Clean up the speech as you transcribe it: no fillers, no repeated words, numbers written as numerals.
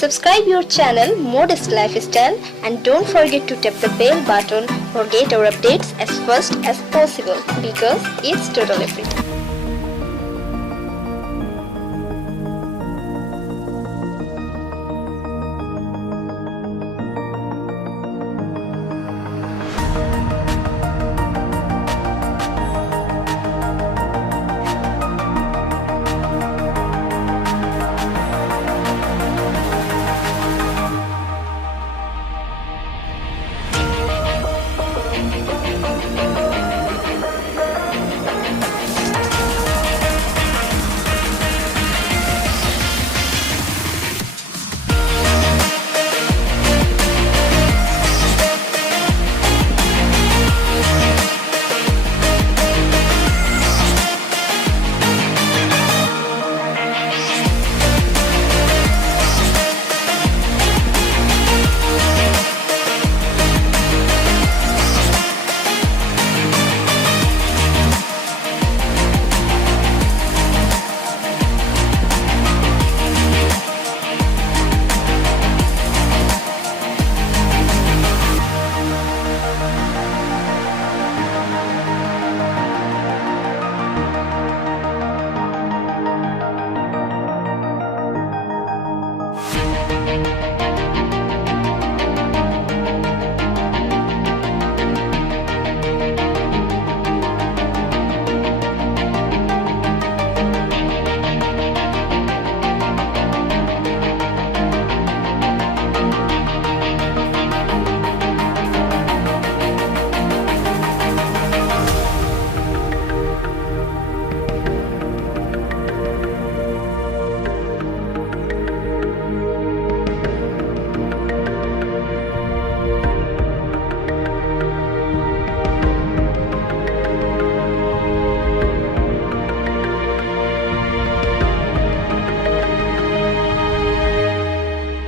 Subscribe your channel Modest Lifestyle and don't forget to tap the bell button or get our updates as fast as possible because it's totally free.